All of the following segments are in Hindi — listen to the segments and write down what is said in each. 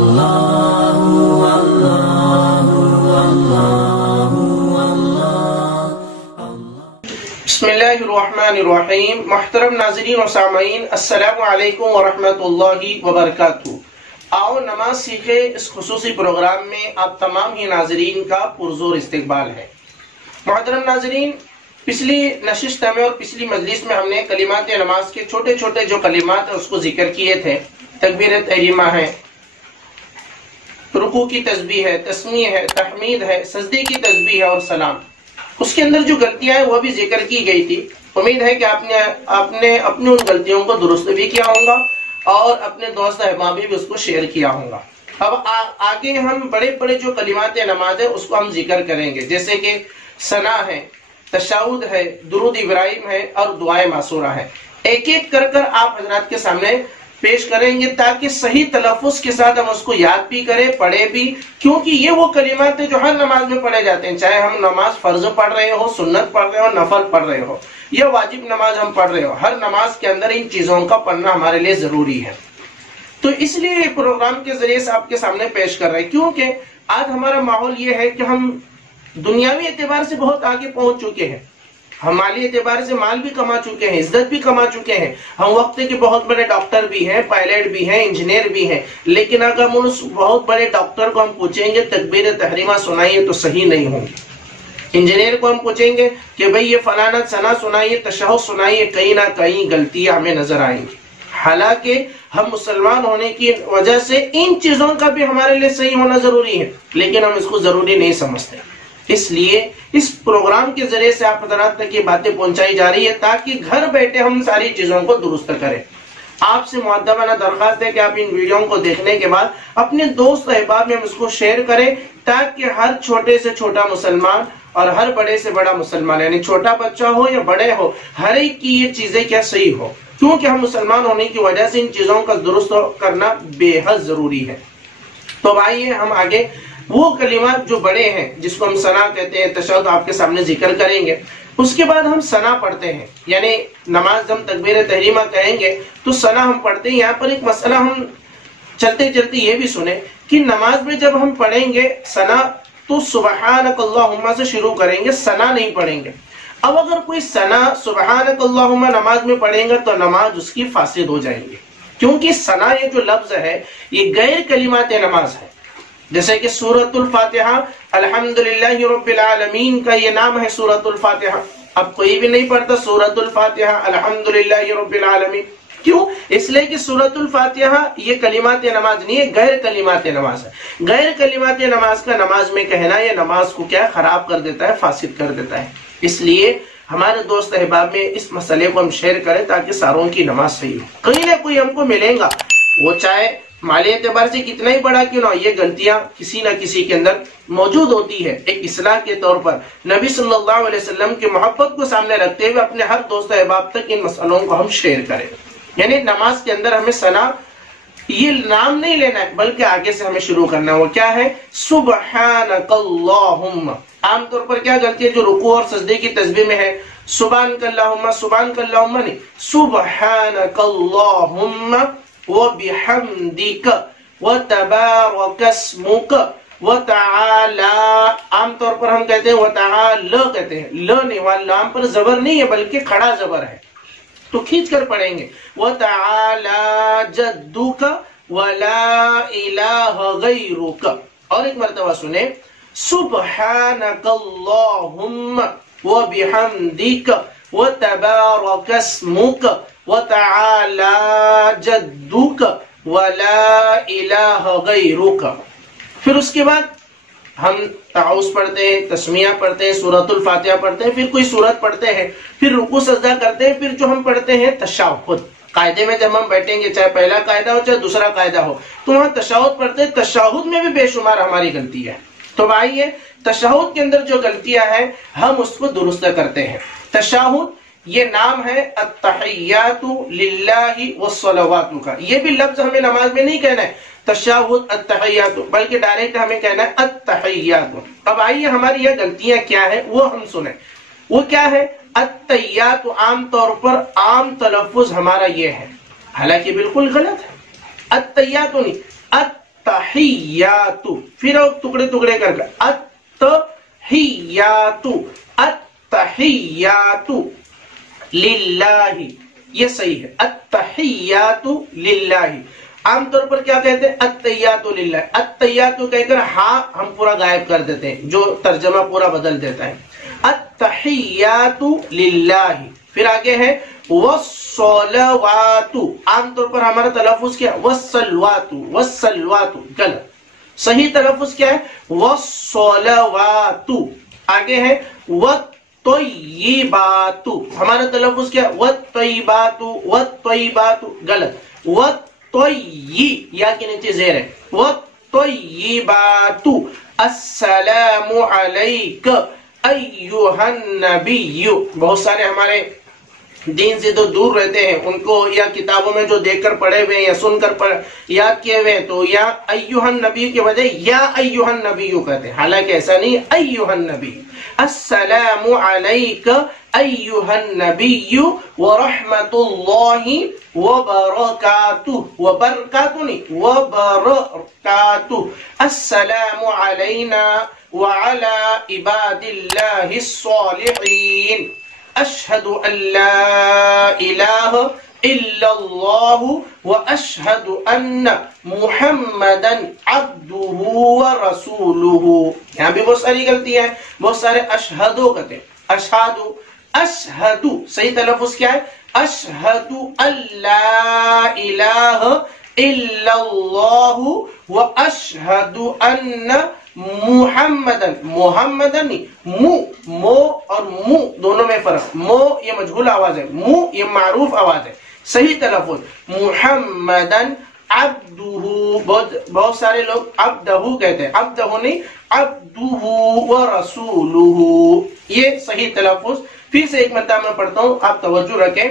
बिस्मिल्लाहिर्रहमानिर्रहीम। मुहतरम नाज़रीन और सामईन, अस्सलामु अलैकुम व रहमतुल्लाहि व बरकातुहू। आओ नमाज सीखे इस खुसूसी प्रोग्राम में आप तमाम ही नाज़रीन का पुरजोर इस्तकबाल है। मुहतरम नाज़रीन, पिछली नशिस्त में और पिछली मजलिस में हमने कलिमात नमाज के छोटे छोटे जो कलिमात है उसको जिक्र किए थे। तकबीर तहरीमा है, रुकू की तस्बीह है, तस्मीह है, तहमीद है, सजदे की तस्बीह है और सलाम। उसके अंदर जो गलतियां हैं वह भी जिक्र की गई थी। उम्मीद है कि आपने अपनी उन गलतियों को दुरुस्त भी किया होगा और अपने दोस्त अहबाब भी उसको शेयर किया होगा। अब आगे हम बड़े बड़े जो कलिमात नमाज है उसको हम जिक्र करेंगे, जैसे कि सना है, तशाहुद है, दुरूद इब्राहिम है और दुआए मासूरा है। एक एक कर कर आप हजरात के सामने पेश करेंगे ताकि सही तलफ़ुज़ के साथ हम उसको याद भी करें, पढ़े भी, क्योंकि ये वो कलिमात है जो हर नमाज में पढ़े जाते हैं। चाहे हम नमाज फर्ज पढ़ रहे हो, सुन्नत पढ़ रहे हो, नफल पढ़ रहे हो या वाजिब नमाज हम पढ़ रहे हो, हर नमाज के अंदर इन चीजों का पढ़ना हमारे लिए जरूरी है। तो इसलिए प्रोग्राम के जरिए से आपके सामने पेश कर रहे हैं, क्योंकि आज हमारा माहौल ये है कि हम दुनियावी एतबार से बहुत आगे पहुंच चुके हैं, हम माली एतबार से माल भी कमा चुके हैं, इज्जत भी कमा चुके हैं। हम वक्त के बहुत बड़े डॉक्टर भी हैं, पायलट भी हैं, इंजीनियर भी हैं, लेकिन अगर हम उस बहुत बड़े डॉक्टर को हम पूछेंगे तकबीर तहरीमा सुनाइए तो सही नहीं होंगे। इंजीनियर को हम पूछेंगे कि भाई ये फलाना सना सुनाइए, तशहुद सुनाइए, कहीं ना कहीं गलतियां हमें नजर आएंगी। हालांकि हम मुसलमान होने की वजह से इन चीजों का भी हमारे लिए सही होना जरूरी है, लेकिन हम इसको जरूरी नहीं समझते। इसलिए इस प्रोग्राम के जरिए से आप हज़रात तक ये बातें पहुंचाई जा रही है ताकि घर बैठे हम सारी चीजों को दुरुस्त करें। आपसे मुअद्दबाना दरख्वास्त है कि आप इन वीडियो को देखने के बाद अपने दोस्त अहबाब में इसको शेयर करें ताकि हर छोटे से छोटा मुसलमान और हर बड़े से बड़ा मुसलमान, यानी छोटा बच्चा हो या बड़े हो, हर एक की ये चीजें क्या सही हो, क्योंकि हम मुसलमान होने की वजह से इन चीजों का दुरुस्त करना बेहद जरूरी है। तो आइए हम आगे वो कलिमात जो बड़े हैं जिसको हम सना कहते हैं, तशहुद आपके सामने जिक्र करेंगे। उसके बाद हम सना पढ़ते हैं, यानी नमाज हम तकबीर तहरीमा कहेंगे तो सना हम पढ़ते हैं। यहाँ पर एक मसला हम चलते चलते ये भी सुने कि नमाज में जब हम पढ़ेंगे सना तो सुबहानक अल्लाहुम्मा से शुरू करेंगे, सना नहीं पढ़ेंगे। अब अगर कोई सना सुबहानक अल्लाहुम्मा नमाज में पढ़ेगा तो नमाज उसकी फासिद हो जाएगी, क्योंकि सना ये जो लफ्ज है ये गैर कलिमात नमाज है। जैसे कि सूरतुल फातिहा, अल्हम्दुलिल्लाहि रब्बिल आलमीन का ये नाम है सूरतुल फातिहा। अब कोई भी नहीं पढ़ता सूरतुल फातिहा अल्हम्दुलिल्लाहि रब्बिल आलमीन, क्यों? इसलिए कि सूरतुल फातिहा ये कलिमात नमाज नहीं है, गैर कलिमात नमाज है। गैर कलिमात नमाज का नमाज में कहना ये नमाज को क्या खराब कर देता है, फासिद कर देता है। इसलिए हमारे दोस्त अहबाब में इस मसले को हम शेयर करें ताकि सारों की नमाज सही हो। कहीं ना कोई हमको मिलेगा, वो चाहे माली एतबार से कितना ही बड़ा क्यों ना, ये गलतियां किसी न किसी के अंदर मौजूद होती है। एक इस्लाह के तौर पर नबी सल्लल्लाहु अलैहि वसल्लम की मोहब्बत को सामने रखते हुए अपने हर दोस्त अहबाब तक इन मसलों को हम शेयर करें। यानी नमाज के अंदर हमें सना ये नाम नहीं लेना है, बल्कि आगे से हमें शुरू करना है। वो क्या है? सुबहानकल्लाहुम्मा। आमतौर पर क्या गलती है जो रुकू और सजदे की तस्बीह में है, सुबहानकल्लाहुम्मा, सुबहानकल्लाहुम्मा नहीं, सुबहानकल्लाहुम्मा व बिहम्दिक व तबारकस्मुक व तआला। आमतौर पर हम कहते हैं व तआला कहते हैं, ल नहीं, वहां लाम पर जबर नहीं है बल्कि खड़ा जबर है, तो खींच कर पढ़ेंगे व तआला जद्दुक व ला इलाहा गैरुक। और एक मर्तबा सुने, सुब्हानकल्लाहुम्मा व बिहम्दिक व तबारकस्मुक व तआला जद्दुक व ला इलाहा गैरुक। फिर उसके बाद हम ताउस पढ़ते हैं, तस्मिया पढ़ते हैं, सूरतुल फातिहा पढ़ते हैं, फिर कोई सूरत पढ़ते हैं, फिर रुकू सजदा करते हैं, फिर जो हम पढ़ते हैं तशहुद। कायदे में जब हम बैठेंगे, चाहे पहला कायदा हो चाहे दूसरा कायदा हो, तो वहां तशहुद पढ़ते हैं। तशहुद में भी बेशुमार हमारी गलती है। तो आइए तशहुद के अंदर जो गलतियां हैं हम उसको दुरुस्त करते हैं। तशहुद ये नाम है अत्तहियातु लिल्लाहि वस्सलावातु का। ये भी लफ्ज हमें नमाज में नहीं कहना है तशहुद अत्तहियातु, बल्कि डायरेक्ट हमें कहना है अत्तहियातु। अब आइए हमारी यह गलतियां क्या है वो हम सुने। वो क्या है? अत्तहियातु आमतौर पर आम तलफ्फुज हमारा ये है, हालांकि बिल्कुल गलत है। अत्तहियातु नहीं, अत्तहियातु, फिर टुकड़े टुकड़े करके अत्तहियातु, अत्तहियातु लिल्लाही, ये सही है। अत्तहियातु लिल्लाही। आमतौर पर क्या कहते हैं? अत्तहियातु लिल्लाही। अत्तहियातु कहकर हाँ हम पूरा गायब कर देते हैं, जो तर्जमा पूरा बदल देता है। अत्तहियातु लिल्लाही। फिर आगे है वस्सलवातु। आमतौर पर हमारा तलफ्फुज क्या है? वस्सलवातु, वस्सलवातु, गलत। सही तलफ्फुज क्या है? वस्सलवातु। आगे है वत्तय्यिबातु। हमारा तलफ्फुज क्या है? वत्तय्यिबातु, वत्तय्यिबातु, गलत। वत्तय्यि, या के नीचे जेर है। वत्तय्यिबातु। अस्सलामु अलैक अय्युहन नबिय्यु। बहुत सारे हमारे दीन से तो दूर रहते हैं, उनको या किताबों में जो देखकर पढ़े हुए या सुनकर याद किए हुए, तो या अय्युहन नबी के बजाय या अय्युहन नबिय्यु कहते हैं। हालांकि ऐसा नहीं, अय्युहन नबी। अस्सलामु अलैक अय्युहन नबिय्यु व रहमतुल्लाहि व बरकातुहु, व बरकातु नहीं, व बरकातुहु। अस्सलामु अलैना व अला इबादिल्लाहिस सालिहीन। अशहदु अल्ला इलाहा इल्लल्लाहु व अशहदु अन्न मुहम्मदन अब्दुहु व रसूलुहु। यहाँ भी बहुत सारी गलतियां हैं, बहुत सारे अशहदु कहते हैं। अशहदु, अशहदु सही तलफ्फुज क्या है? अशहदु अल्ला इलाहा इल्लल्लाहु व अशहदु अन्न मुहम्मदन, मुहम्मदन नहीं, मो और मु दोनों में फर्क। मो ये मजहूल आवाज है, मु ये मारूफ आवाज है। सही तलफ्फुज मुहम्मदन अब्दुहु। बहुत सारे लोग अब्दहु कहते हैं, अब्दहु नहीं, अब्दुहु व रसूलुहु, ये सही तलफ्फुज। फिर से एक मरतबा मैं पढ़ता हूं, आप तवज्जो रखें।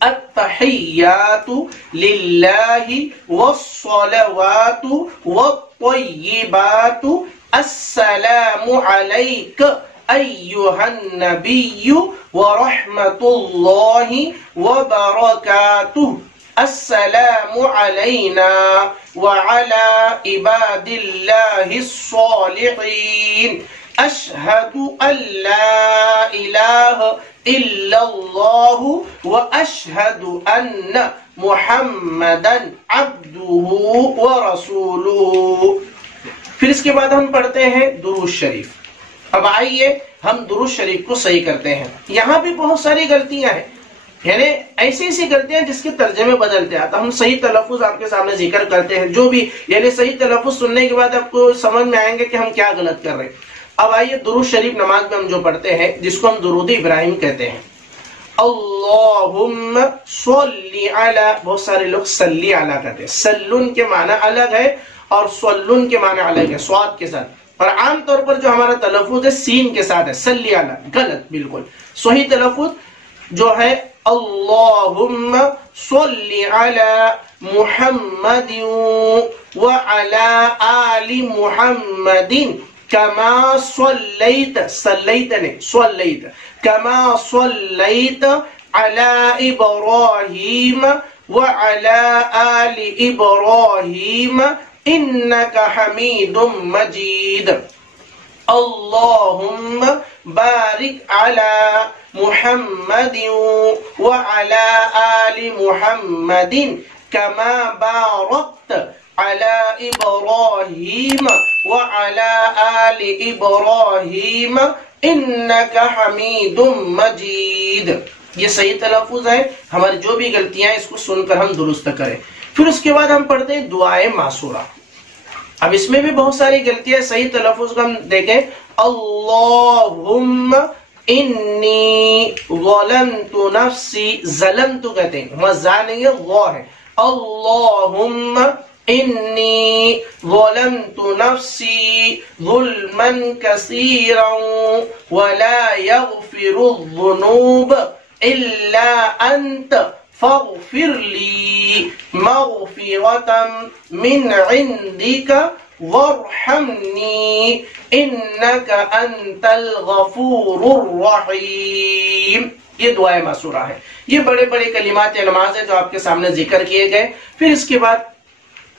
अत्तहियातु लिल्लाहि वस्सलवातु वत्तय्यिबातु अस्सलामु अलैक अय्युहन नबिय्यु व रहमतुल्लाहि व बरकातुहु। अस्सलामु अलैना व अला इबादिल्लाहिस सालिहीन। अशहदु अल्ला इलाहा इल्लल्लाहु व अशहदु अन्न मुहम्मदन अब्दुहु व रसूलुहु। फिर इसके बाद हम पढ़ते हैं दुरूद शरीफ। अब आइए हम दुरूद शरीफ को सही करते हैं। यहाँ भी बहुत सारी गलतियां हैं, यानी ऐसी ऐसी गलतियां जिसके तर्जमे बदलते हैं। तो हम सही तलफ्फुज आपके सामने जिक्र करते हैं, जो भी यानी सही तलफ्फुज सुनने के बाद आपको समझ में आएंगे कि हम क्या गलत कर रहे हैं। अब आइए दुरूद शरीफ नमाज में हम जो पढ़ते हैं, जिसको हम दुरूद इब्राहिम कहते हैं। अल्लाहुम्मा सल्ली अला, बहुत सारे लोग सल्ली अला कहते हैं। सल्लुन के माना अलग है और सल्लुन के माना अलग है, स्वाद के साथ। और आमतौर पर जो हमारा तलफ्फुज है सीन के साथ है, सल्ली अला, गलत बिल्कुल। सही तलफ्फुज जो है अल्लाहुम्मा सल्ली अला मुहम्मदिन व अला आलि मुहम्मदिन कमा सल्लैत, सल्लैत नहीं, सल्लैत, कमा सल्लैत अला इब्राहीम व अला आलि इब्राहीम इन्नका हमीदुम मजीद। अल्लाहुम्मा बारिक अला मुहम्मदिन व अला आलि मुहम्मदिन कमा बारकत अला इब्राहीम व अला आलि इब्राहीम इन्नका हमीदुम मजीद। ये सही तलफ्फुज है। हमारी जो भी गलतियां हैं इसको सुनकर हम दुरुस्त करें। फिर उसके बाद हम पढ़ते हैं दुआए मासूरा। अब इसमें भी बहुत सारी गलतियां, सही तलफ्फुज को हम देखें। अल्लाहुम्मा इन्नी ज़लमतु नफ्सी, ज़लमतु कहते हैं, मज़ा नहीं है, वो है। अल्लाहुम्मा इन्नी ज़लमतु नफ्सी ज़ुल्मन कसीरन वला यग़फिरुज़्ज़ुनूब इल्ला अंत फ़ग़फ़िरली मग़फ़िरतम मिन इंदिक वर्हमनी इन्नका अंतल गफूरुर रहीम। ये दुआए मासूरा है। ये बड़े बड़े कलिमात नमाज है जो आपके सामने जिक्र किए गए। फिर इसके बाद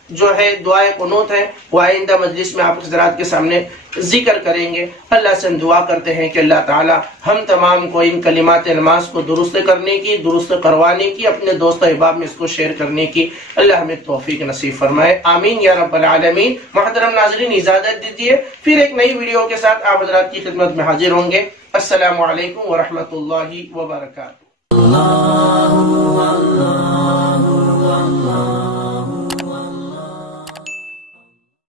जो है दुआए कुनूत है वो आइंदा मजलिस में आप हज़रात के सामने जिक्र करेंगे। अल्लाह से हम दुआ करते हैं कि अल्लाह ताला हम तमाम को इन कलिमात नमाज को दुरुस्त करने की, दुरुस्त करवाने की, अपने दोस्त अहबाब में इसको शेयर करने की अल्लाह हमें तौफीक नसीब फरमाए। आमीन या रब्बल आलमीन। मुहतरम नाज़रीन, इजाजत दीजिए, फिर एक नई वीडियो के साथ आप हज़रात की खिदमत में हाजिर होंगे। अस्सलामु अलैकुम व रहमतुल्लाहि व बरकातुहू।